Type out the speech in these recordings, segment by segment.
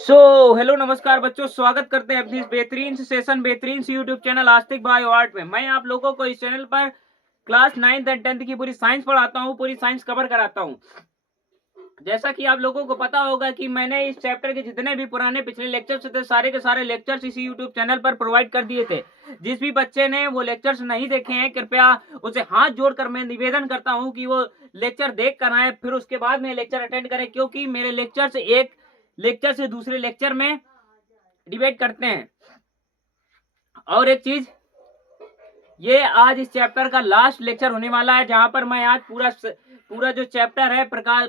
Hello नमस्कार बच्चों, स्वागत करते हैं अपनी इस बेहतरीन से सेशन बेहतरीन सी यूट्यूब चैनल आस्तिक बायो आर्ट में। मैं आप लोगों को इस चैनल पर क्लास 9th एंड 10th की पूरी साइंस पढ़ाता हूँ, पूरी साइंस कवर कराता हूँ। जैसा कि आप लोगों को पता होगा कि मैंने इस चैप्टर के जितने भी पुराने पिछले लेक्चर्स थे, सारे के सारे लेक्चर्स इसी यूट्यूब चैनल पर प्रोवाइड कर दिए थे। जिस भी बच्चे ने वो लेक्चर्स नहीं देखे हैं, कृपया उसे हाथ जोड़कर मैं निवेदन करता हूँ कि वो लेक्चर देख कर आए, फिर उसके बाद में लेक्चर अटेंड करें, क्योंकि मेरे लेक्चर्स एक लेक्चर से दूसरे लेक्चर में डिबेट करते हैं। और एक चीज, ये आज इस चैप्टर का लास्ट लेक्चर होने वाला है, जहां पर मैं आज पूरा जो चैप्टर है प्रकाश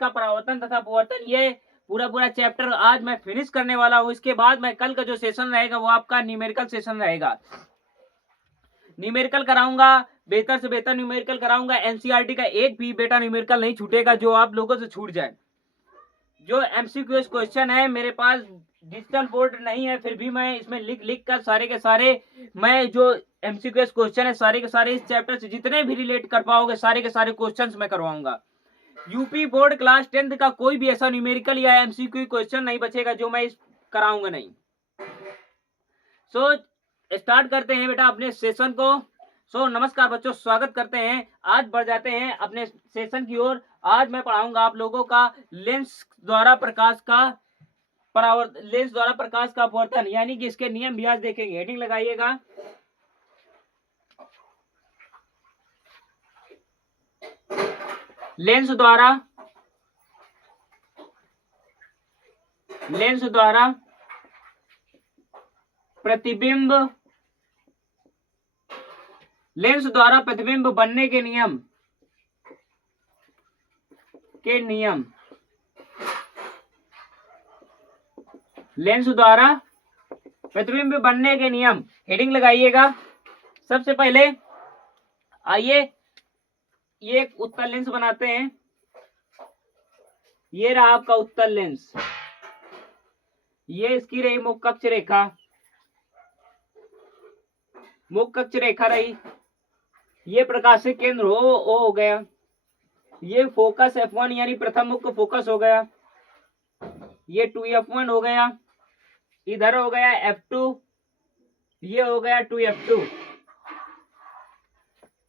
का परावर्तन तथा अपवर्तन, ये पूरा चैप्टर आज मैं फिनिश करने वाला हूं। इसके बाद मैं कल का जो सेशन रहेगा वो आपका न्यूमेरिकल सेशन रहेगा। न्यूमेरिकल कराऊंगा, बेहतर से बेहतर न्यूमेरिकल कराऊंगा। एनसीईआरटी का एक भी बेटा न्यूमेरिकल नहीं छूटेगा जो आप लोगों से छूट जाए। जो एमसीक्यू क्वेश्चन है, मेरे पास डिजिटल बोर्ड नहीं है, फिर भी मैं इसमें लिख कर सारे के सारे, मैं जो एमसीक्यू क्वेश्चन है सारे के सारे इस चैप्टर से जितने भी रिलेट कर पाओगे सारे के सारे क्वेश्चंस मैं करवाऊंगा। यूपी बोर्ड क्लास 10th का कोई भी ऐसा न्यूमेरिकल या एमसीक्यू क्वेश्चन नहीं बचेगा जो मैं इस कराऊंगा नहीं। स्टार्ट करते हैं बेटा अपने सेशन को। नमस्कार बच्चों, स्वागत करते हैं। आज बढ़ जाते हैं अपने सेशन की ओर। आज मैं पढ़ाऊंगा आप लोगों का लेंस द्वारा प्रकाश का अपवर्तन, यानी कि इसके नियम भी आज देखेंगे। हेडिंग लगाइएगा, लेंस द्वारा प्रतिबिंब बनने के नियम लेंस द्वारा प्रतिबिंब बनने के नियम। हेडिंग लगाइएगा। सबसे पहले आइए ये एक उत्तल लेंस बनाते हैं। ये रहा आपका उत्तल लेंस, ये इसकी रही मुख्य अक्ष रेखा रही। ये प्रकाशिक केंद्र ओ हो गया। ये फोकस F1 यानी प्रथम मुख्य फोकस हो गया। ये 2F1 हो गया। इधर हो गया F2, ये हो गया 2F2।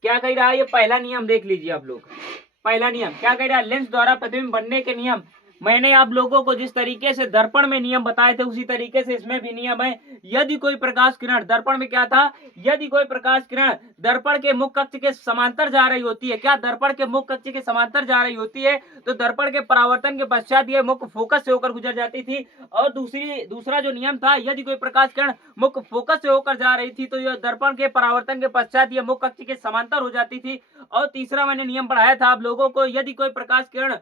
क्या कह रहा है? ये पहला नियम देख लीजिए आप लोग। पहला नियम क्या कह रहा है? लेंस द्वारा प्रतिबिंब बनने के नियम। मैंने आप लोगों को जिस तरीके से दर्पण में नियम बताए थे उसी तरीके से इसमें भी नियम है। यदि कोई प्रकाश किरण, दर्पण में क्या था, यदि कोई प्रकाश किरण दर्पण के मुख्य अक्ष के समांतर जा रही होती है, क्या दर्पण के मुख्य अक्ष के समांतर जा रही होती है, तो दर्पण के परावर्तन के पश्चात ये मुख्य फोकस से होकर गुजर जाती थी। और दूसरा जो नियम था, यदि कोई प्रकाश किरण मुख्य फोकस से होकर जा रही थी तो यह दर्पण के परावर्तन के पश्चात यह मुख्य अक्ष के समांतर हो जाती थी। और तीसरा मैंने नियम पढ़ाया था आप लोगों को, यदि कोई प्रकाश किरण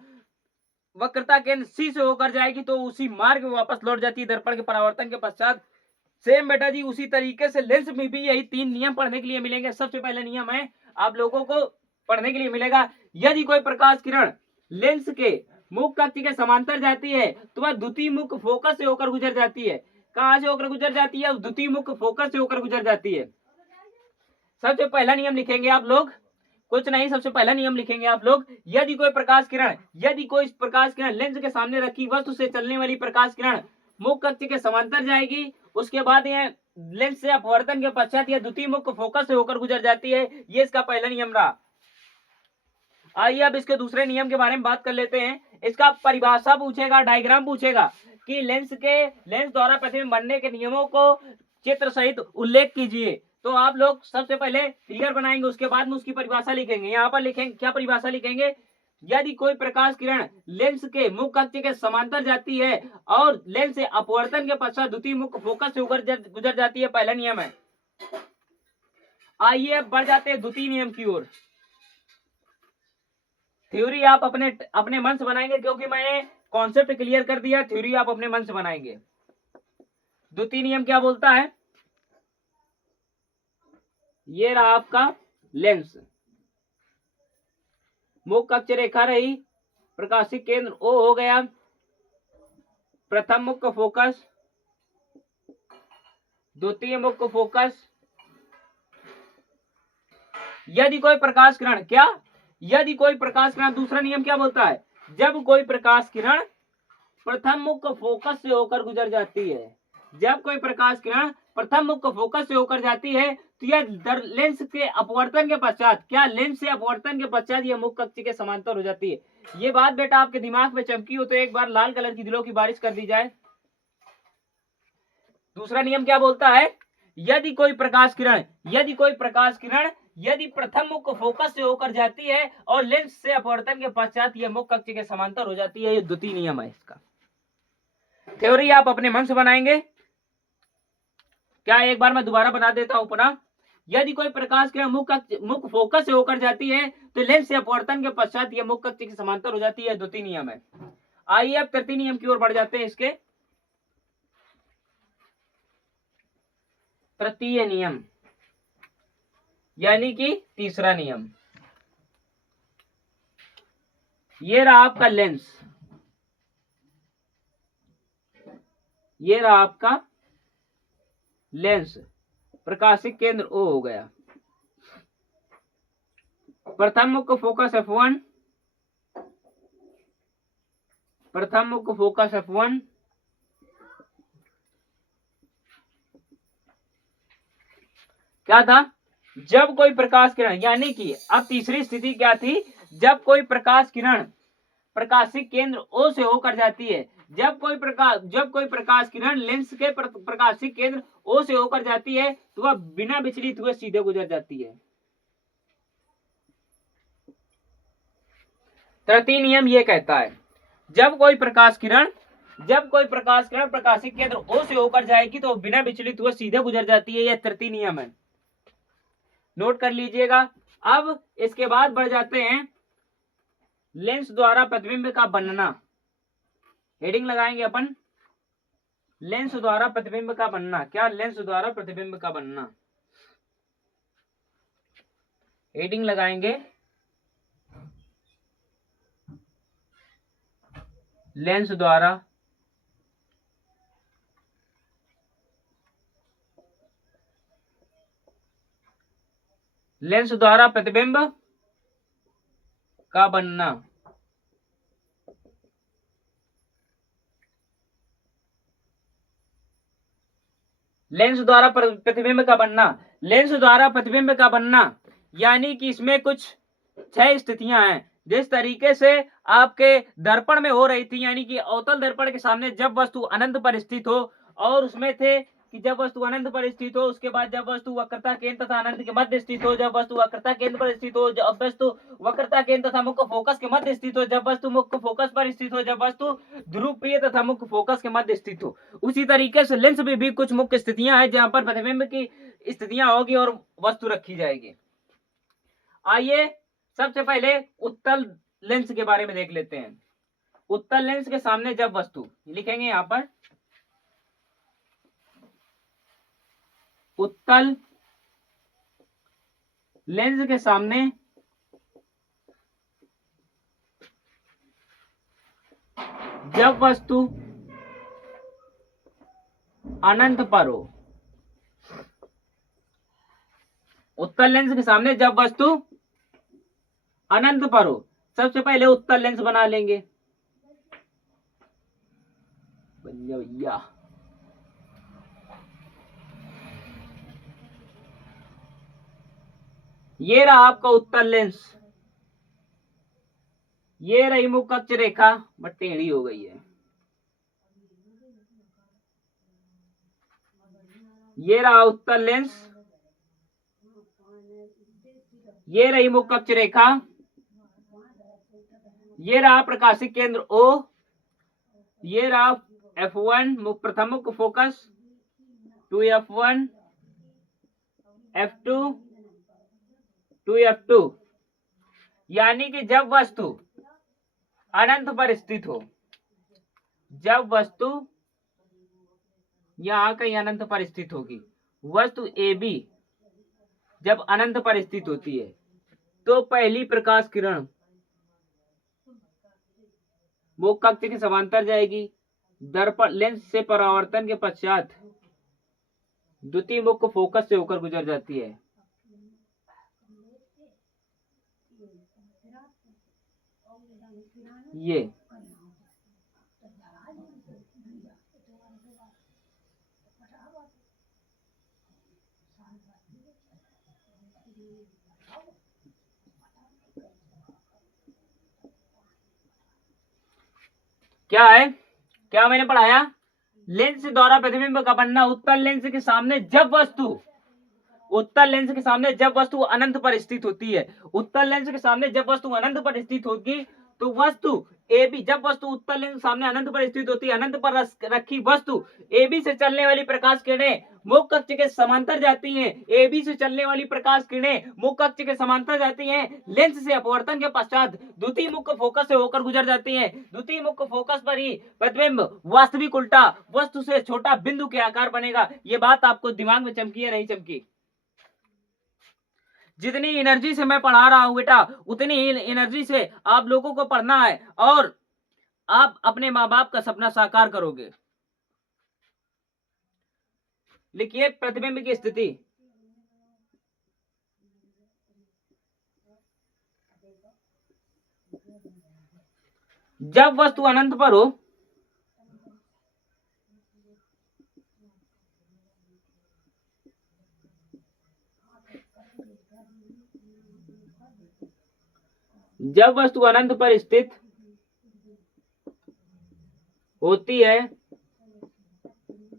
वक्रता केंद्र सी से होकर जाएगी तो उसी मार्ग में वापस लौट जाती है दर्पण के परावर्तन के पश्चात। सेम बेटा जी उसी तरीके से लेंस में भी यही तीन नियम पढ़ने के लिए मिलेंगे। सबसे पहले नियम है आप लोगों को पढ़ने के लिए मिलेगा, यदि कोई प्रकाश किरण लेंस के मुख्य अक्ष के समांतर जाती है तो वह द्वितीय मुख्य फोकस से होकर गुजर जाती है। कहां से होकर गुजर जाती है? द्वितीय मुख्य फोकस से होकर गुजर जाती है। सबसे पहला नियम लिखेंगे आप लोग, कुछ नहीं, सबसे पहला नियम लिखेंगे आप लोग, यदि कोई प्रकाश किरण लेंस के सामने रखी वस्तु से चलने वाली प्रकाश किरण मुख्य अक्ष के समांतर जाएगी, उसके बाद यह लेंस से अपवर्तन के पश्चात यह द्वितीय मुख्य फोकस से होकर गुजर जाती है। ये इसका पहला नियम रहा। आइए अब इसके दूसरे नियम के बारे में बात कर लेते हैं। इसका परिभाषा पूछेगा, डायग्राम पूछेगा कि लेंस द्वारा प्रतिबिंब बनने के नियमों को चित्र सहित उल्लेख कीजिए। तो आप लोग सबसे पहले फिगर बनाएंगे, उसके बाद में उसकी परिभाषा लिखेंगे। यहाँ पर लिखेंगे, क्या परिभाषा लिखेंगे? यदि कोई प्रकाश किरण लेंस के मुख्य अक्ष के समांतर जाती है और लेंस से अपवर्तन के पश्चात द्वितीय मुख्य फोकस से गुजर जाती है, पहला नियम है। आइए अब बढ़ जाते हैं द्वितीय नियम की ओर। थ्योरी आप अपने मन से बनाएंगे, क्योंकि मैंने कॉन्सेप्ट क्लियर कर दिया। थ्योरी आप अपने मन से बनाएंगे। द्वितीय नियम क्या बोलता है? ये रहा आपका लेंस, मुख्य अक्ष रेखा रही, प्रकाशिक केंद्र O हो गया, प्रथम मुख्य फोकस, द्वितीय मुख्य फोकस। यदि कोई प्रकाश किरण, क्या? यदि कोई प्रकाश किरण, दूसरा नियम क्या बोलता है? जब कोई प्रकाश किरण प्रथम मुख्य फोकस से होकर गुजर जाती है। जब कोई प्रकाश किरण प्रथम मुख्य फोकस से होकर जाती है तो यह लेंस के अपवर्तन के पश्चात, क्या लेंस से अपवर्तन के पश्चात यह मुख्य अक्ष के समांतर हो जाती है। ये बात बेटा आपके दिमाग में चमकी हो तो एक बार लाल कलर की दिलों की बारिश कर दी जाए। दूसरा नियम क्या बोलता है, यदि कोई प्रकाश किरण यदि प्रथम मुख्य फोकस से होकर जाती है और लेंस से अपवर्तन के पश्चात यह मुख्य अक्ष के समांतर हो जाती है। ये द्वितीय नियम है इसका। थ्योरी आप अपने मन से बनाएंगे क्या, एक बार मैं दोबारा बना देता हूं पुनः। यदि कोई प्रकाश किरण मुख्य फोकस से होकर जाती है तो लेंस से अपवर्तन के पश्चात यह मुख्य अक्ष के समांतर हो जाती है। द्वितीय नियम है। आइए अब तृतीय नियम की ओर बढ़ जाते हैं। इसके तृतीय नियम यानी कि तीसरा नियम, ये रहा आपका लेंस, ये रहा आपका लेंस, प्रकाशिक केंद्र O हो गया। प्रथम मुख्य फोकस F1, प्रथम मुख्य फोकस F1, क्या था, जब कोई प्रकाश किरण, यानी कि अब तीसरी स्थिति क्या थी, जब कोई प्रकाश किरण प्रकाशिक केंद्र O से होकर जाती है। जब कोई प्रकाश किरण लेंस के प्रकाशिक केंद्र O से होकर जाती है तो वह बिना विचलित हुए सीधे गुजर जाती है। तृतीय नियम ये कहता है, जब कोई प्रकाश किरण प्रकाशिक केंद्र O से होकर जाएगी तो बिना विचलित हुए सीधे गुजर जाती है। यह तृतीय नियम है, नोट कर लीजिएगा। अब इसके बाद बढ़ जाते हैं लेंस द्वारा प्रतिबिंब का बनना। हेडिंग लगाएंगे अपन, लेंस द्वारा प्रतिबिंब का बनना। क्या, लेंस द्वारा प्रतिबिंब का बनना। हेडिंग लगाएंगे, लेंस द्वारा प्रतिबिंब का बनना। लेंस द्वारा प्रतिबिंब का बनना, लेंस द्वारा प्रतिबिंब का बनना यानी कि इसमें कुछ 6 स्थितियां हैं। जिस तरीके से आपके दर्पण में हो रही थी, यानी कि अवतल दर्पण के सामने जब वस्तु अनंत पर स्थित हो, और उसमें थे कि जब वस्तु अनंत पर स्थित हो, उसके बाद जब वस्तु वक्रता केंद्र तथा अनंत के मध्य स्थित हो, जब वस्तु वक्रता केंद्र पर स्थित हो, जब वस्तु वक्रता केंद्र तथा मुख्य फोकस के मध्य स्थित हो, जब वस्तु मुख्य फोकस पर स्थित हो, जब वस्तु ध्रुवीय तथा मुख्य फोकस के मध्य स्थित हो। उसी तरीके से लेंस में भी कुछ मुख्य स्थितियां हैं जहां पर प्रतिबिंब की स्थितियां होगी और वस्तु रखी जाएगी। आइए सबसे पहले उत्तल लेंस के बारे में देख लेते हैं। उत्तल लेंस के सामने जब वस्तु, लिखेंगे यहां पर उत्तल लेंस के सामने जब वस्तु अनंत पर हो, उत्तल लेंस के सामने जब वस्तु अनंत पर हो, सबसे पहले उत्तल लेंस बना लेंगे भैया। ये रहा आपका उत्तल लेंस, ये रही मुख्य अक्ष रेखा, बट टेढ़ी हो गई है। ये रहा उत्तल लेंस, ये रही मुख्य अक्ष रेखा, ये रहा प्रकाशिक केंद्र O, ये रहा F1 प्रथम मुख्य फोकस, 2F1, F2, 2F2। यानी कि जब वस्तु अनंत पर स्थित हो, जब वस्तु यहां कहीं अनंत पर स्थित होगी, वस्तु AB जब अनंत पर स्थित होती है तो पहली प्रकाश किरण मुख्य अक्ष के समांतर जाएगी, दर्पण लेंस से परावर्तन के पश्चात द्वितीय मुख्य फोकस से होकर गुजर जाती है। क्या है, क्या मैंने पढ़ाया? लेंस द्वारा प्रतिबिंब का बनना उत्तल लेंस के सामने जब वस्तु, उत्तल लेंस के सामने जब वस्तु अनंत पर स्थित होती है, उत्तल लेंस के सामने जब वस्तु अनंत पर स्थित होगी तो वस्तु ए बी, जब वस्तु उत्तल लेंस के सामने अनंत पर स्थित होती है, अनंत पर रखी वस्तु ए बी से चलने वाली प्रकाश किरणें मुख्य कक्ष के समांतर जाती हैं, ए बी से चलने वाली प्रकाश किरणें मुख्य कक्ष के समांतर जाती हैं, लेंस से अपवर्तन के पश्चात द्वितीय मुख्य फोकस से होकर गुजर जाती हैं, द्वितीय मुख्य फोकस पर ही प्रतिबिंब वास्तविक उल्टा वस्तु से छोटा बिंदु के आकार बनेगा। ये बात आपको दिमाग में चमकी है नहीं चमकी? जितनी एनर्जी से मैं पढ़ा रहा हूं बेटा, उतनी ही एनर्जी से आप लोगों को पढ़ना है और आप अपने माँ बाप का सपना साकार करोगे। लिखिए प्रतिबिंब की स्थिति। जब वस्तु अनंत पर हो, जब वस्तु अनंत पर स्थित होती है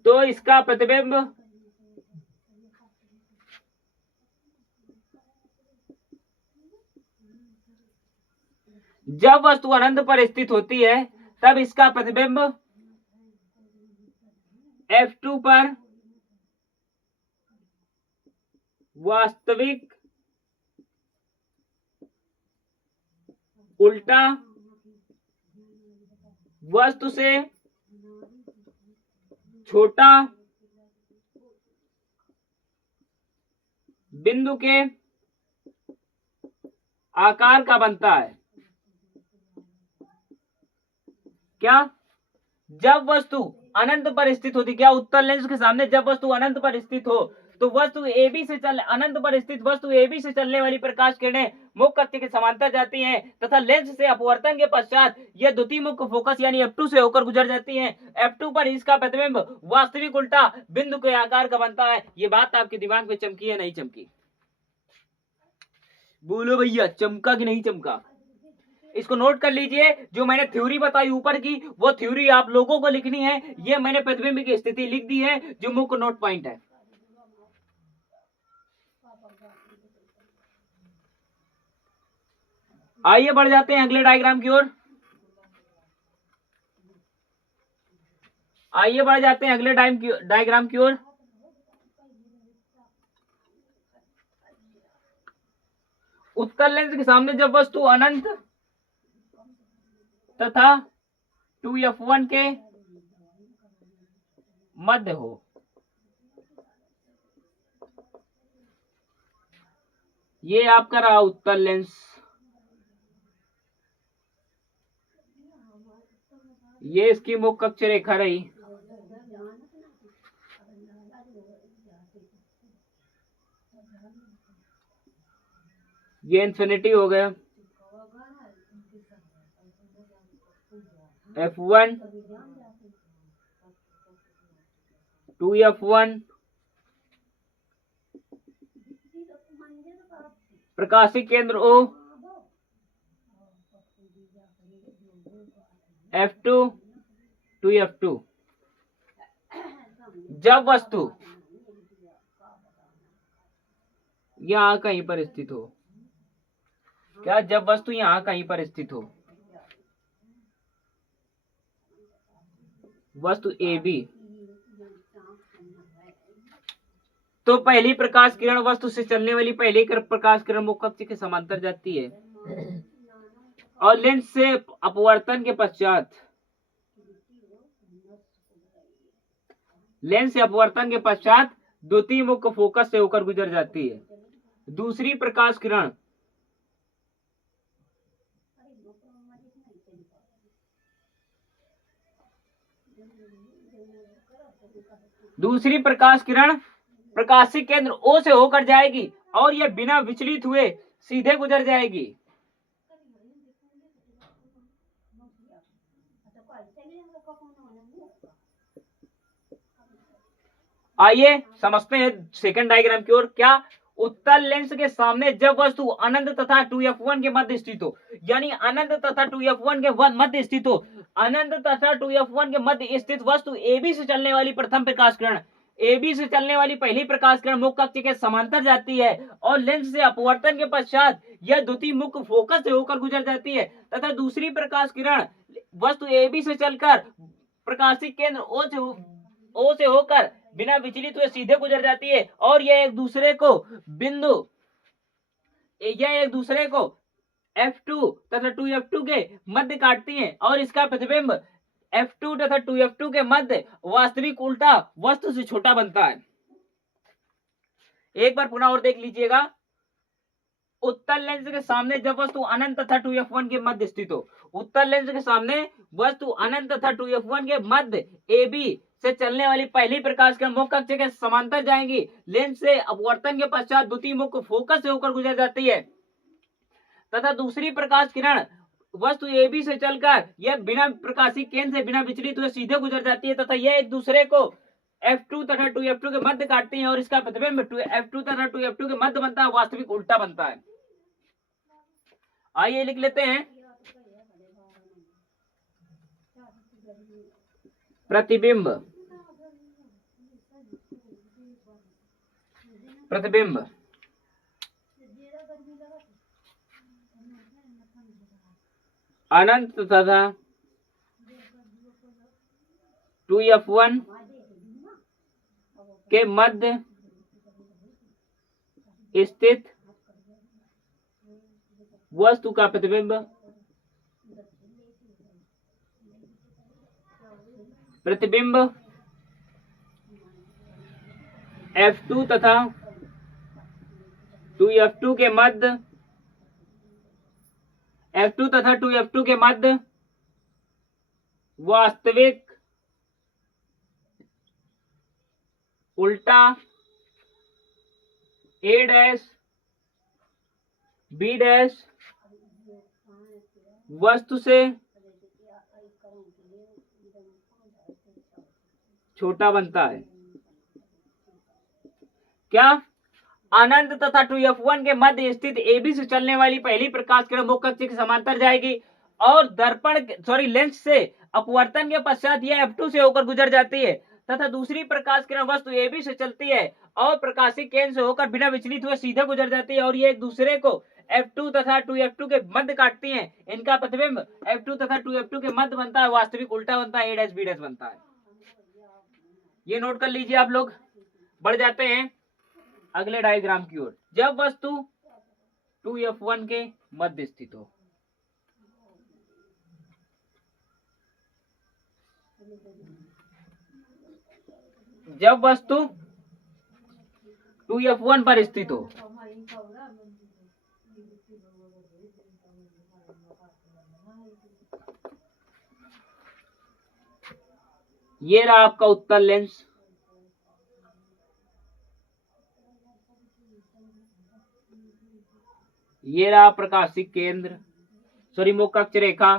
तो इसका प्रतिबिंब जब वस्तु अनंत पर स्थित होती है तब इसका प्रतिबिंब F2 पर वास्तविक उल्टा वस्तु से छोटा बिंदु के आकार का बनता है। क्या? जब वस्तु अनंत पर स्थित होती, क्या उत्तल लेंस के सामने जब वस्तु अनंत पर स्थित हो तो वस्तु AB से चल अनंत पर स्थित वस्तु AB से चलने वाली प्रकाश किरणें मुख्य कक्ष के समांतर जाती हैं तथा लेंस से अपवर्तन के पश्चात यह द्वितीय मुख्य फोकस यानी F2 से होकर गुजर जाती हैं। F2 पर इसका प्रतिबिंब वास्तविक उल्टा बिंदु के आकार का बनता है। ये बात आपके दिमाग में चमकी है नहीं चमकी? बोलो भैया, चमका कि नहीं चमका? इसको नोट कर लीजिए। जो मैंने थ्योरी बताई ऊपर की, वो थ्योरी आप लोगों को लिखनी है। ये मैंने प्रतिबिंब की स्थिति लिख दी है जो मुख्य नोट पॉइंट है। आइए बढ़ जाते हैं अगले डायग्राम की ओर। आइए बढ़ जाते हैं अगले डायग्राम की ओर। उत्तल लेंस के सामने जब वस्तु अनंत तथा 2F1 के मध्य हो, ये आपका रहा उत्तल लेंस, ये इसकी मुख्य कक्ष रेखा रही, ये इंफिनिटी हो गया। F1 2F1 प्रकाशिक केंद्र O, F2 2F2। जब वस्तु यहां कहीं पर स्थित हो, क्या जब वस्तु यहां कहीं पर स्थित हो, वस्तु AB, तो पहली प्रकाश किरण वस्तु से चलने वाली पहली प्रकाश किरण मुख्य कक्ष के समांतर जाती है और लेंस से अपवर्तन के पश्चात द्वितीय मुख्य फोकस से होकर गुजर जाती है। दूसरी प्रकाश किरण प्रकाशिक केंद्र O से होकर जाएगी और यह बिना विचलित हुए सीधे गुजर जाएगी। आइए समझते हैं सेकंड डायग्राम की ओर। क्या? उत्तल लेंस के सामने जब वस्तु अनंत तथा 2f1 के मध्य स्थित हो, यानी अनंत तथा 2f1 के मध्य स्थित हो, अनंत तथा 2f1 के मध्य स्थित वस्तु AB से चलने वाली प्रथम प्रकाश किरण, AB से चलने वाली पहली प्रकाश किरण मुख्य अक्ष के समांतर जाती है और लेंस से अपवर्तन के पश्चात यह द्वितीय मुख्य फोकस से होकर गुजर जाती है तथा दूसरी प्रकाश किरण वस्तु AB से चलकर प्रकाशित केंद्र O से होकर बिना विचलित हुए सीधे गुजर जाती है और यह एक दूसरे को F2 तथा 2F2 के मध्य काटती हैं और इसका प्रतिबिंब F2 तथा 2F2 के मध्य वास्तविक उल्टा वस्तु से छोटा बनता है। एक बार पुनः और देख लीजिएगा। उत्तल लेंस के सामने जब वस्तु अनंत तथा 2f1 के मध्य स्थित हो, उत्तल लेंस के सामने वस्तु अनंत तथा 2f1 के मध्य AB से चलने वाली पहली प्रकाश किरण मुख्य अक्ष के समांतर जाएंगी, लेंस से अपवर्तन के पश्चात द्वितीय मुख्य फोकस से होकर गुजर जाती है तथा दूसरी प्रकाश किरण वस्तु AB से चलकर यह बिना प्रकाशित केंद्र से बिना विचलित हुए सीधे गुजर जाती है तथा यह एक दूसरे को F2 तथा 2F2 के मध्य काटती है और इसका प्रतिबिंब F2 तथा 2F2 के मध्य बनता है, वास्तविक उल्टा बनता है। आइए लिख लेते हैं। प्रतिबिंब अनंत तथा 2f1 के मध्य स्थित वस्तु का प्रतिबिंब F2 तथा 2F2 के मध्य वास्तविक उल्टा A' B' वस्तु से छोटा बनता है। क्या? अनंत तथा 2f1 के मध्य स्थित AB से चलने वाली पहली प्रकाश किरण मुख्य अक्ष के समांतर जाएगी और लेंस से अपवर्तन के पश्चात यह F2 से होकर गुजर जाती है तथा दूसरी प्रकाश किरण वस्तु AB से चलती है और प्रकाशित केंद्र से होकर बिना विचलित हुए सीधे गुजर जाती है और ये एक दूसरे को F2 तथा 2F2 के मध्य काटती हैं। इनका प्रतिबिंब F2 तथा 2F2 के मध्य बनता है, वास्तविक उल्टा बनता है, A' B' बनता है। ये नोट कर लीजिए आप लोग। बढ़ जाते हैं अगले डायग्राम की ओर। जब वस्तु 2f1 के मध्य स्थित हो, जब वस्तु 2f1 पर स्थित हो, ये रहा आपका उत्तल लेंस, ये रहा प्रकाशिक केंद्र मुख्य अक्ष रेखा,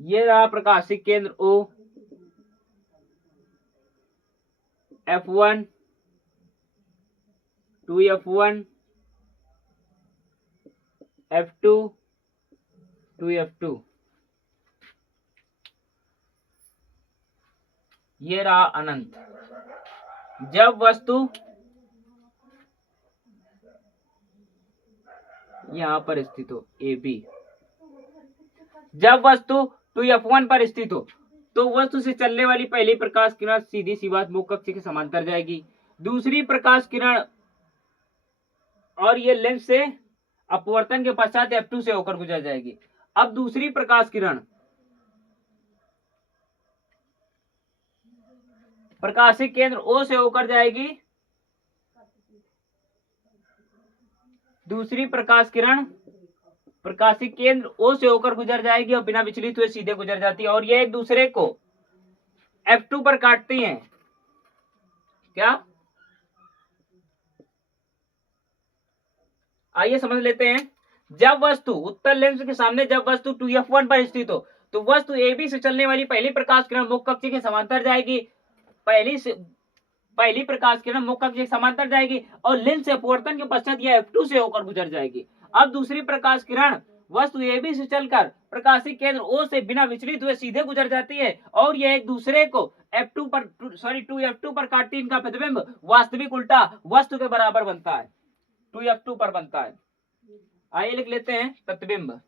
ये रहा प्रकाशिक केंद्र O, F1 2f1 F2 2f2, ये रहा अनंत। जब वस्तु यहां पर स्थित हो AB, जब वस्तु 2f1 पर स्थित हो तो वस्तु से चलने वाली पहली प्रकाश किरण सीधी सी बात मुख्य अक्ष के समांतर जाएगी। दूसरी प्रकाश किरण और ये लेंस से अपवर्तन के पश्चात F2 से होकर गुजर जाएगी। अब दूसरी प्रकाश किरण प्रकाशिक केंद्र O से होकर जाएगी, दूसरी प्रकाश किरण प्रकाशिक केंद्र O से होकर गुजर जाएगी और बिना विचलित हुए सीधे गुजर जाती है और ये एक दूसरे को F2 पर काटती हैं। क्या? आइए समझ लेते हैं। जब वस्तु उत्तल लेंस के सामने जब वस्तु 2f1 पर स्थित हो तो वस्तु AB से चलने वाली पहली प्रकाश किरण मुख्य अक्ष के समांतर जाएगी। पहली प्रकाश किरण मुख्य अक्ष के समांतर जाएगी और लेंस से अपवर्तन के पश्चात यह F2 से होकर गुजर जाएगी। अब दूसरी प्रकाश किरण वस्तु AB से चलकर प्रकाशिक केंद्र O से बिना विचलित हुए सीधे गुजर जाती है और यह एक दूसरे को 2F2 पर काटती है। इनका प्रतिबिंब वास्तविक उल्टा वस्तु के बराबर बनता है, 2F2 पर बनता है। आइए लिख लेते हैं प्रतिबिंब।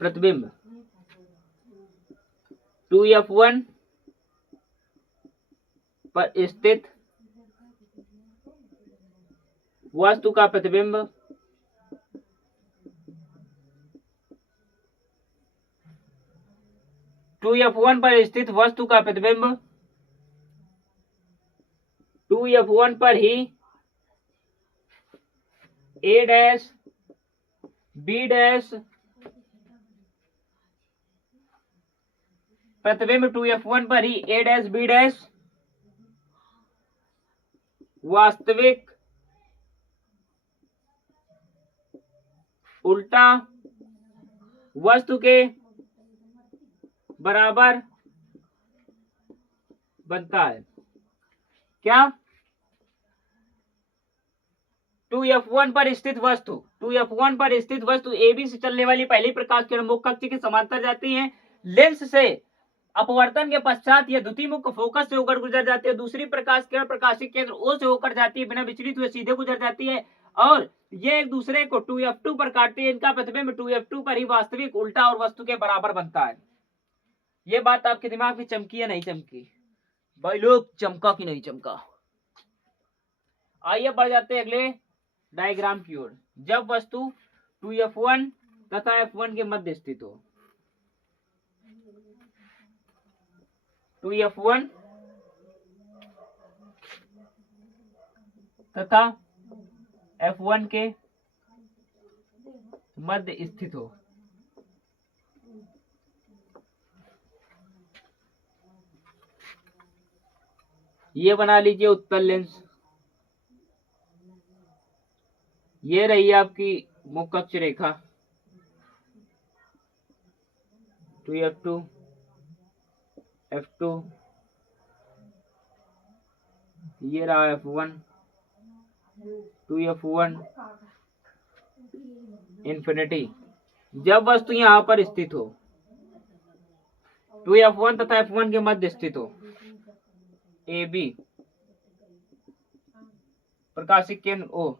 प्रतिबिंब 2F1 पर स्थित वस्तु का प्रतिबिंब टू एफ वन पर स्थित वस्तु का प्रतिबिंब 2F1 पर ही A डैश B डैश प्रतिबिंब 2F1 पर ही A डैश B डैश वास्तविक उल्टा वस्तु के बराबर बनता है। क्या? 2F1 पर स्थित वस्तु AB से चलने वाली पहली प्रकाश किरण मुख्य अक्ष के समांतर जाती है। लेंस से अपवर्तन के पश्चात यह द्वितीय मुख्य फोकस से होकर गुजर जाती है। दूसरी प्रकाश किरण प्रकाशिक केंद्र O से होकर जाती है, बिना विचलित हुए सीधे गुजर जाती है और ये एक दूसरे को 2F2 पर काटती है। इनका प्रतिबिंब 2F2 पर ही वास्तविक उल्टा और वस्तु के बराबर बनता है। ये बात आपके दिमाग में चमकी या नहीं चमकी भाई लोग? चमका कि नहीं चमका? आइए बढ़ जाते हैं अगले डायग्राम की ओर। जब वस्तु 2F1 तथा F1 के मध्य स्थित हो, 2F1 तथा F1 के मध्य स्थित हो, ये बना लीजिए उत्तल लेंस। ये रही आपकी मुख्य अक्ष रेखा 2F2 F2, ये रहा F1 2F1 इंफिनिटी। जब वस्तु यहां पर स्थित हो, 2F1 तथा F1 के मध्य स्थित हो, AB प्रकाशिक केंद्र O,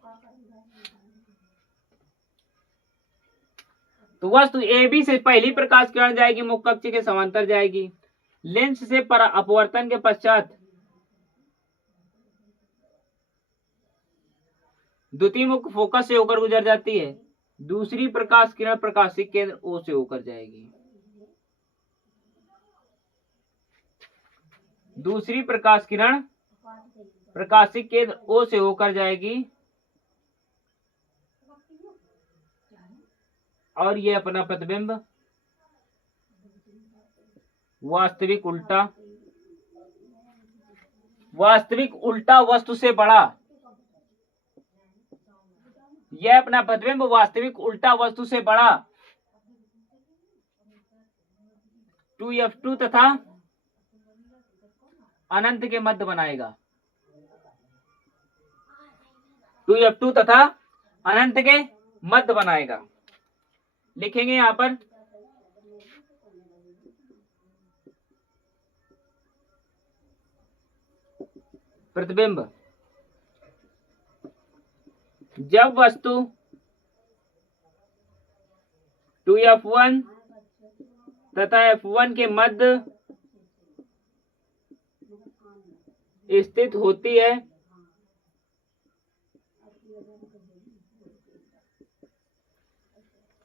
तो वस्तु AB से पहली प्रकाश किरण जाएगी, मुख्य अक्ष के समांतर जाएगी। लेंस से अपवर्तन के पश्चात द्वितीय मुख्य फोकस से होकर गुजर जाती है। दूसरी प्रकाश किरण प्रकाशिक केंद्र O से होकर जाएगी। दूसरी प्रकाश किरण प्रकाशिक केंद्र O से होकर जाएगी और ये अपना प्रतिबिंब वास्तविक उल्टा वस्तु से बड़ा, यह अपना प्रतिबिंब वास्तविक उल्टा वस्तु से बड़ा 2F2 तथा अनंत के मध्य बनाएगा। 2F2 तथा अनंत के मध्य बनाएगा। लिखेंगे यहां पर प्रतिबिंब जब वस्तु 2F1 तथा F1 के मध्य स्थित होती है,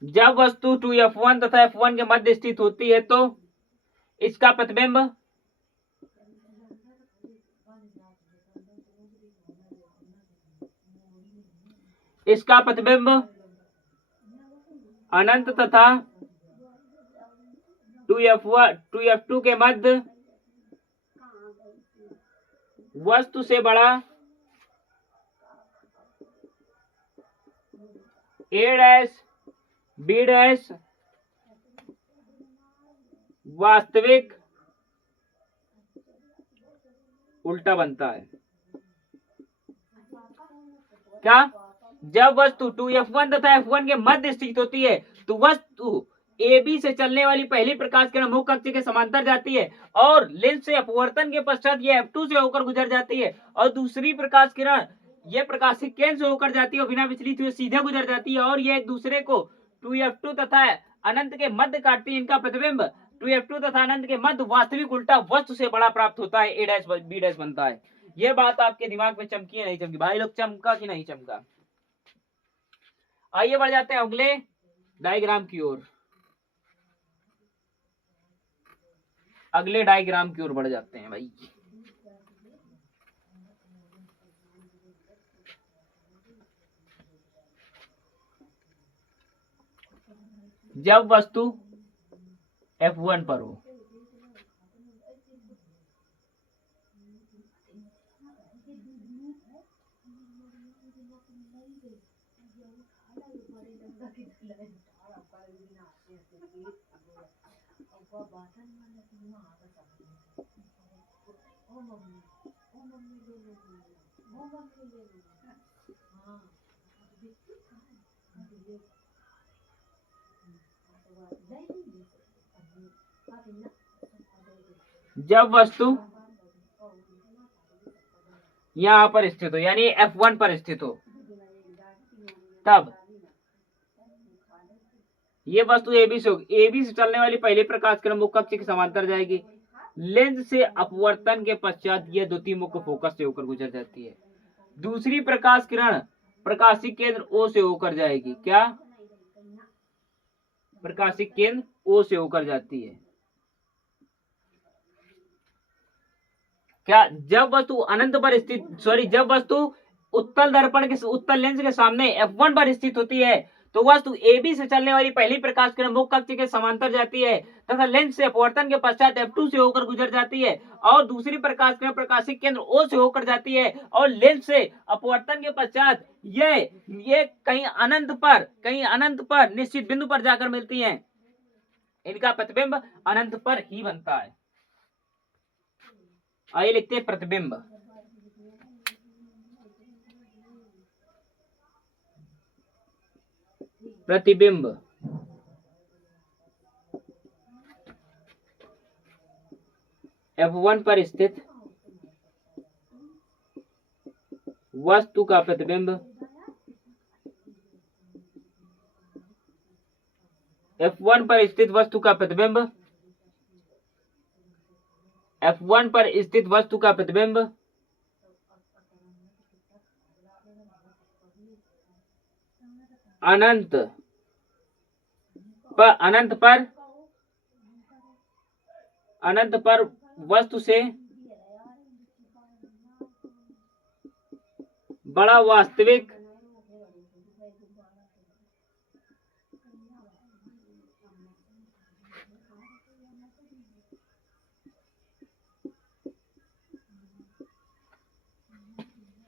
जब वस्तु 2F1 तथा F1 के मध्य स्थित होती है तो इसका प्रतिबिंब अनंत तथा 2F2 के मध्य वस्तु से बड़ा ए डैश बी डैश वास्तविक उल्टा बनता है। क्या? जब वस्तु 2f1 तथा f1 के मध्य स्थित होती है तो वस्तु AB से चलने वाली पहली प्रकाश किरण मुख्य अक्ष के समांतर जाती है और लेंस से अपवर्तन के पश्चात यह f2 से होकर गुजर जाती है और दूसरी प्रकाश किरण यह प्रकाशित केंद्र से होकर जाती है और बिना विचलित हुए सीधे गुजर जाती है और यह एक दूसरे को 2f2 तथा अनंत के मध्य काटती है। इनका प्रतिबिंब 2f2 तथा अनंत के मध्य वास्तविक उल्टा वस्तु से बड़ा प्राप्त होता है। ए डैश बी डैश बनता है। यह बात आपके दिमाग में चमकी है नहीं चमकी? भाई लोग चमका कि नहीं चमका? आइए बढ़ जाते हैं अगले डायग्राम की ओर। अगले डायग्राम की ओर बढ़ जाते हैं भाई। जब वस्तु F1 पर हो जब वस्तु यहां पर स्थित हो यानी F1 पर स्थित हो तब ये वस्तु AB से होगी। AB से चलने वाली पहली प्रकाश किरण मुख्य अक्ष के समांतर जाएगी। लेंस से अपवर्तन के पश्चात यह द्वितीय मुख्य फोकस से होकर गुजर जाती है। दूसरी प्रकाश किरण प्रकाशिक केंद्र O से होकर जाएगी। क्या? प्रकाशिक केंद्र O से होकर जाती है। क्या? जब वस्तु अनंत पर स्थित जब वस्तु उत्तल दर्पण के उत्तल लेंस के सामने F1 पर स्थित होती है तो वस्तु AB से चलने वाली पहली प्रकाश किरण मुख्य अक्ष के समांतर जाती है तथा लेंस से अपवर्तन के पश्चात F2 से होकर गुजर जाती है और दूसरी प्रकाश किरण प्रकाशिक केंद्र O से होकर जाती है और लेंस से अपवर्तन के पश्चात ये कहीं अनंत पर निश्चित बिंदु पर जाकर मिलती है। इनका प्रतिबिंब अनंत पर ही बनता है। आइए लिखते हैं प्रतिबिंब। प्रतिबिंब F1 पर स्थित वस्तु का प्रतिबिंब F1 पर स्थित वस्तु का प्रतिबिंब F1 पर स्थित वस्तु का प्रतिबिंब अनंत पर वस्तु से बड़ा वास्तविक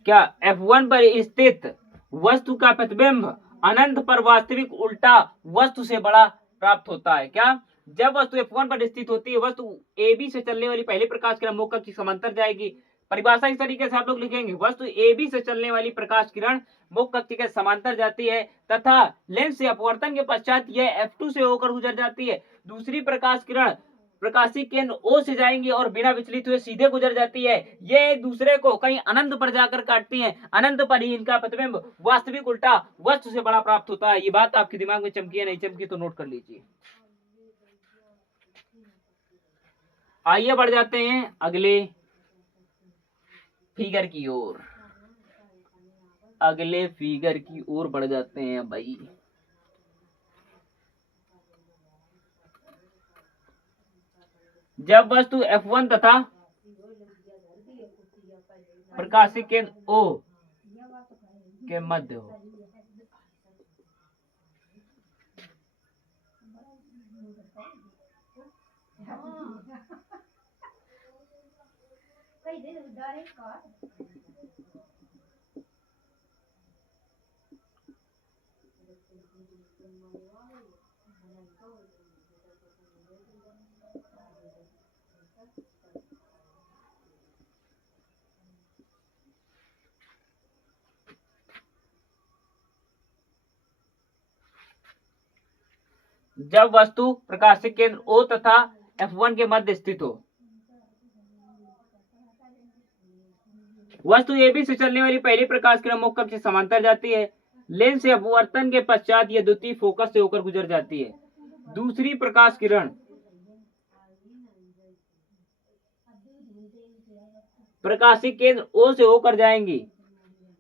क्या? F1 पर स्थित वस्तु का प्रतिबिंब अनंत पर वास्तविक उल्टा वस्तु से बड़ा प्राप्त होता है। क्या? जब वस्तु F1 पर स्थित होती है वस्तु AB से चलने वाली पहली प्रकाश किरण मुख्य अक्ष के समांतर जाएगी। परिभाषा इस तरीके से आप लोग लिखेंगे, वस्तु AB से चलने वाली प्रकाश किरण मुख्य अक्ष के समांतर जाती है तथा लेंस से अपवर्तन के पश्चात यह F2 से होकर गुजर जाती है। दूसरी प्रकाश किरण प्रकाशिक केंद्र O से जाएंगी और बिना विचलित हुए सीधे गुजर जाती है। ये एक दूसरे को कहीं अनंत पर जाकर काटती हैं। अनंत पर ही इनका प्रतिबिंब वास्तविक उल्टा वस्तु से बड़ा प्राप्त होता है। ये बात आपके दिमाग में चमकी है नहीं चमकी तो नोट कर लीजिए। आइए बढ़ जाते हैं अगले फिगर की ओर। अगले फिगर की ओर बढ़ जाते हैं भाई। जब वस्तु F1 तथा प्रकाशिक केंद्र O के मध्य हो जब वस्तु प्रकाशिक केंद्र O तथा F1 के मध्य स्थित हो। वस्तु AB से चलने वाली पहली प्रकाश किरण मुख्य अक्ष से समांतर जाती है। लेंस से अपवर्तन के पश्चात यह द्वितीय फोकस से होकर गुजर जाती है। दूसरी प्रकाश किरण प्रकाशिक केंद्र O से होकर जाएंगी,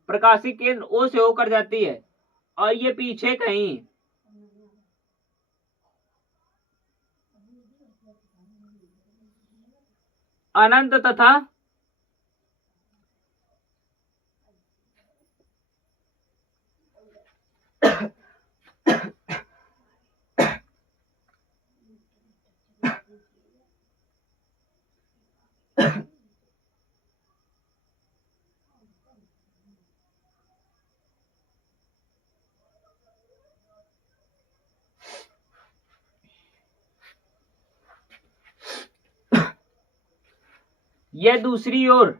प्रकाशिक केंद्र O से होकर जाती है और ये पीछे कहीं अनंत तथा यह दूसरी ओर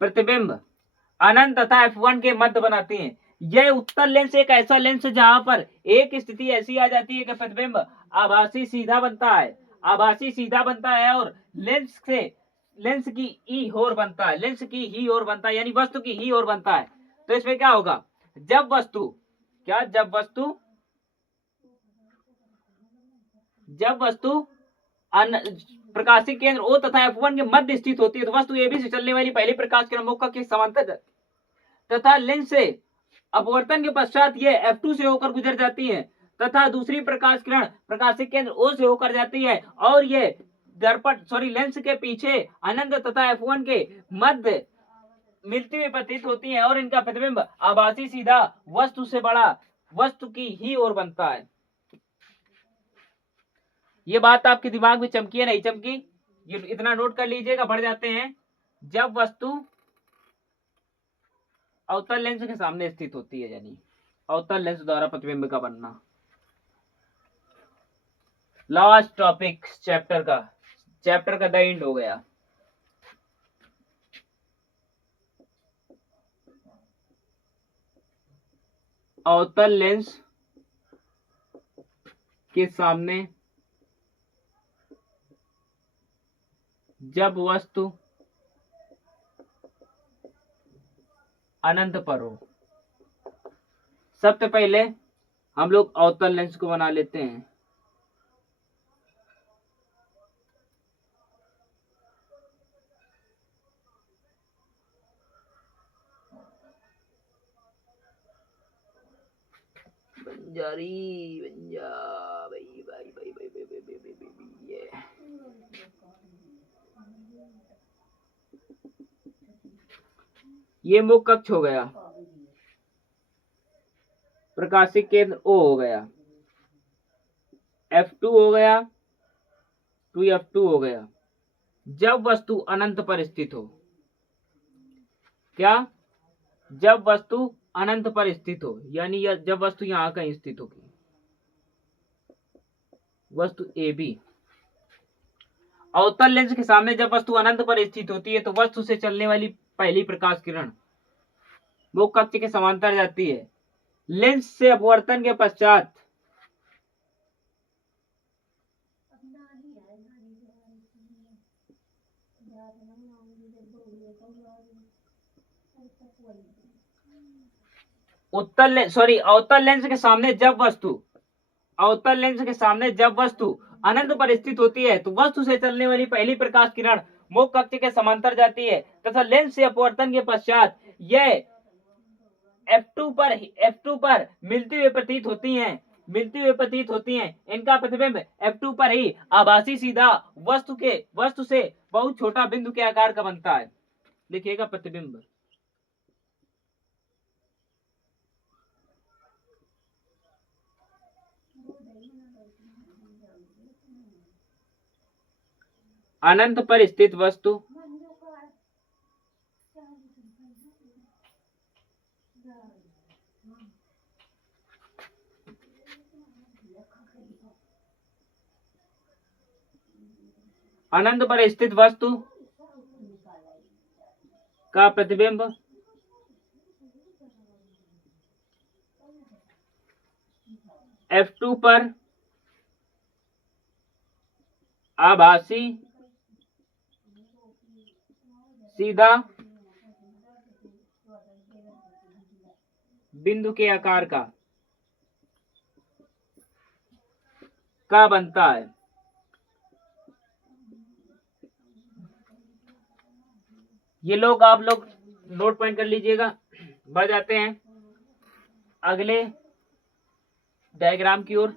प्रतिबिंब अनंत तथा F1 के मध्य बनाती हैं। यह उत्तल लेंस एक ऐसा लेंस है जहां पर एक स्थिति ऐसी आ जाती है कि प्रतिबिंब आभासी सीधा बनता है, आभासी सीधा बनता है और लेंस की ई ओर बनता है, लेंस की ही ओर बनता है, यानी वस्तु की ही ओर बनता है। तो इसमें क्या होगा, जब वस्तु प्रकाशिक केंद्र O तथा F1 के मध्य स्थित होती है तो वस्तु AB से चलने वाली पहली प्रकाश किरण मुख्य के समांतर तथा लेंस से अपवर्तन के पश्चात ये F2 से होकर गुजर जाती है तथा दूसरी प्रकाश किरण प्रकाशिक केंद्र O से होकर जाती है और ये लेंस के पीछे अनंत तथा F1 के मध्य मिलती हुई प्रतीत होती है और इनका प्रतिबिंब आभासी सीधा वस्तु से बड़ा वस्तु की ही ओर बनता है। ये बात आपके दिमाग में चमकी है नहीं चमकी, ये इतना नोट कर लीजिएगा। बढ़ जाते हैं। जब वस्तु अवतल लेंस के सामने स्थित होती है, यानी अवतल लेंस द्वारा प्रतिबिंब का बनना। लास्ट टॉपिक चैप्टर का द एंड हो गया। अवतल लेंस के सामने जब वस्तु अनंत पर हो, सबसे पहले हम लोग अवतल लेंस को बना लेते हैं। ये मुख्य अक्ष हो गया, प्रकाशिक केंद्र O हो गया, F2 हो गया, 2F2 हो गया। जब वस्तु अनंत पर स्थित हो, क्या, जब वस्तु अनंत पर स्थित हो, यानी जब वस्तु यहां कहीं स्थित होगी, वस्तु AB अवतल लेंस के सामने जब वस्तु अनंत पर स्थित होती है तो वस्तु से चलने वाली पहली प्रकाश किरण मुख्य अक्ष के समांतर जाती है। लेंस से अपवर्तन के पश्चात अवतल लेंस के सामने जब वस्तु अनंत पर स्थित होती है तो वस्तु से चलने वाली पहली प्रकाश किरण मुख्य अक्ष के समांतर जाती है तथा लेंस से अपवर्तन के पश्चात यह F2 पर मिलती हुई प्रतीत होती हैं। इनका प्रतिबिंब F2 पर ही आभासी सीधा वस्तु से बहुत छोटा बिंदु के आकार का बनता है। देखिएगा प्रतिबिंब अनंत पर स्थित वस्तु अनंत पर स्थित वस्तु का प्रतिबिंब F2 पर आभासी सीधा बिंदु के आकार का बनता है। ये लोग आप लोग नोट पॉइंट कर लीजिएगा। बढ़ जाते हैं अगले डायग्राम की ओर।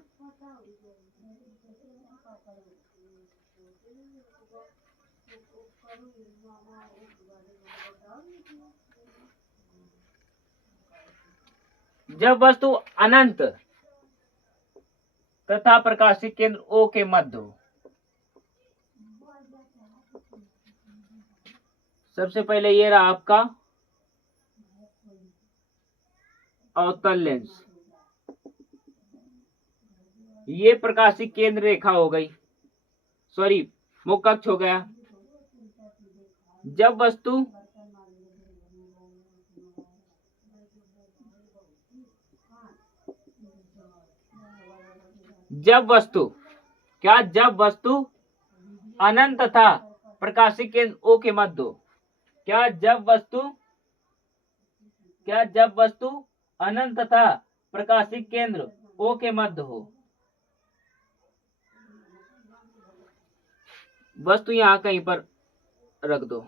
जब वस्तु अनंत तथा प्रकाशिक केंद्र O के मध्य हो। सबसे पहले ये रहा आपका अवतल लेंस, ये प्रकाशिक केंद्र रेखा हो गई, सॉरी मुख्य अक्ष हो गया। जब वस्तु जब वस्तु अनंत तथा प्रकाशिक केंद्र O के मध्य हो। जब वस्तु अनंत तथा प्रकाशिक केंद्र O के मध्य हो। वस्तु यहां कहीं पर रख दो।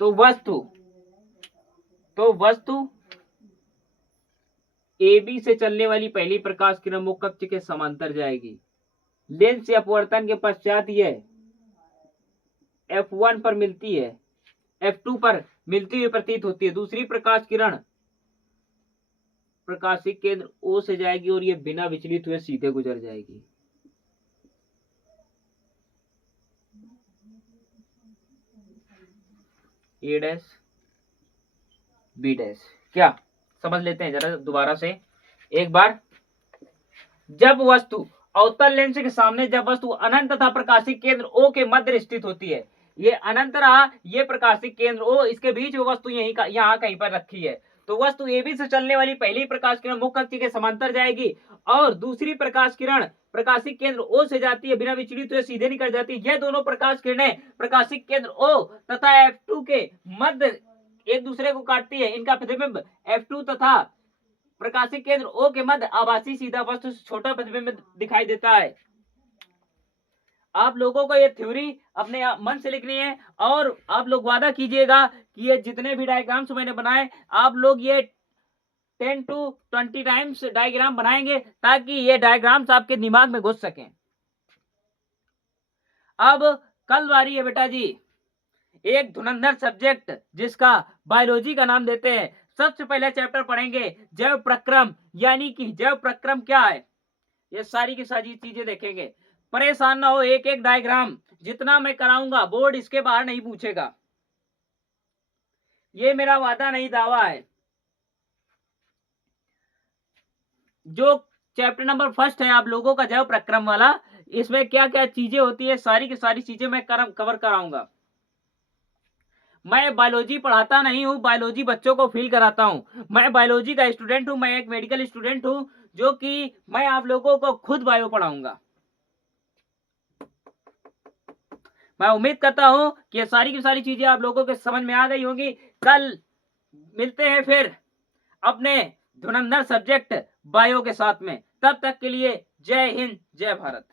तो वस्तु AB से चलने वाली पहली प्रकाश किरण मुख्य अक्ष के समांतर जाएगी। लेंस से अपवर्तन के पश्चात यह F1 पर मिलती है, F2 पर मिलती हुई प्रतीत होती है। दूसरी प्रकाश किरण प्रकाशिक केंद्र O से जाएगी और ये बिना विचलित हुए सीधे गुजर जाएगी। A dash B dash. क्या समझ लेते हैं जरा दोबारा से एक बार। जब वस्तु अवतल लेंस के सामने जब वस्तु अनंत तथा प्रकाशिक केंद्र O के मध्य स्थित होती है। ये अनंत रहा, ये प्रकाशिक केंद्र O, इसके बीच वो वस्तु यहाँ कहीं पर रखी है। तो वस्तु AB से चलने वाली पहली प्रकाश किरण मुख्य अक्ष के समांतर जाएगी और दूसरी प्रकाश किरण प्रकाशिक केंद्र O से जाती है, बिना विचलित हुए सीधे निकल जाती है। यह दोनों प्रकाश किरणें प्रकाशिक केंद्र O तथा F2 के मध्य एक दूसरे को काटती है। इनका प्रतिबिंब F2 तथा प्रकाशिक केंद्र O के मध्य आभासी सीधा वस्तु से छोटा प्रतिबिंब दिखाई देता है। आप लोगों को ये थ्योरी अपने मन से लिखनी है और आप लोग वादा कीजिएगा कि ये जितने भी डायग्राम्स मैंने बनाए आप लोग ये 10 to 20 टाइम्स डायग्राम बनाएंगे ताकि ये डायग्राम्स आपके दिमाग में घुस सकें। अब कल बारी है बेटा जी एक धुरंधर सब्जेक्ट जिसका बायोलॉजी का नाम देते हैं। सबसे पहले चैप्टर पढ़ेंगे जैव प्रक्रम, यानी कि जैव प्रक्रम क्या है, ये सारी की सारी चीजें देखेंगे। परेशान ना हो, एक एक डायग्राम जितना मैं कराऊंगा बोर्ड इसके बाहर नहीं पूछेगा, ये मेरा वादा नहीं दावा है। जो चैप्टर नंबर 1 है आप लोगों का जैव प्रक्रम वाला, इसमें क्या क्या चीजें होती है सारी की सारी चीजें मैं कवर कराऊंगा। मैं बायोलॉजी पढ़ाता नहीं हूं, बायोलॉजी बच्चों को फील कराता हूं। मैं बायोलॉजी का स्टूडेंट हूं, मैं एक मेडिकल स्टूडेंट हूं जो कि मैं आप लोगों को खुद बायो पढ़ाऊंगा। मैं उम्मीद करता हूं कि ये सारी की सारी चीजें आप लोगों के समझ में आ गई होंगी। कल मिलते हैं फिर अपने धुरंधर सब्जेक्ट बायो के साथ में। तब तक के लिए जय हिंद, जय भारत।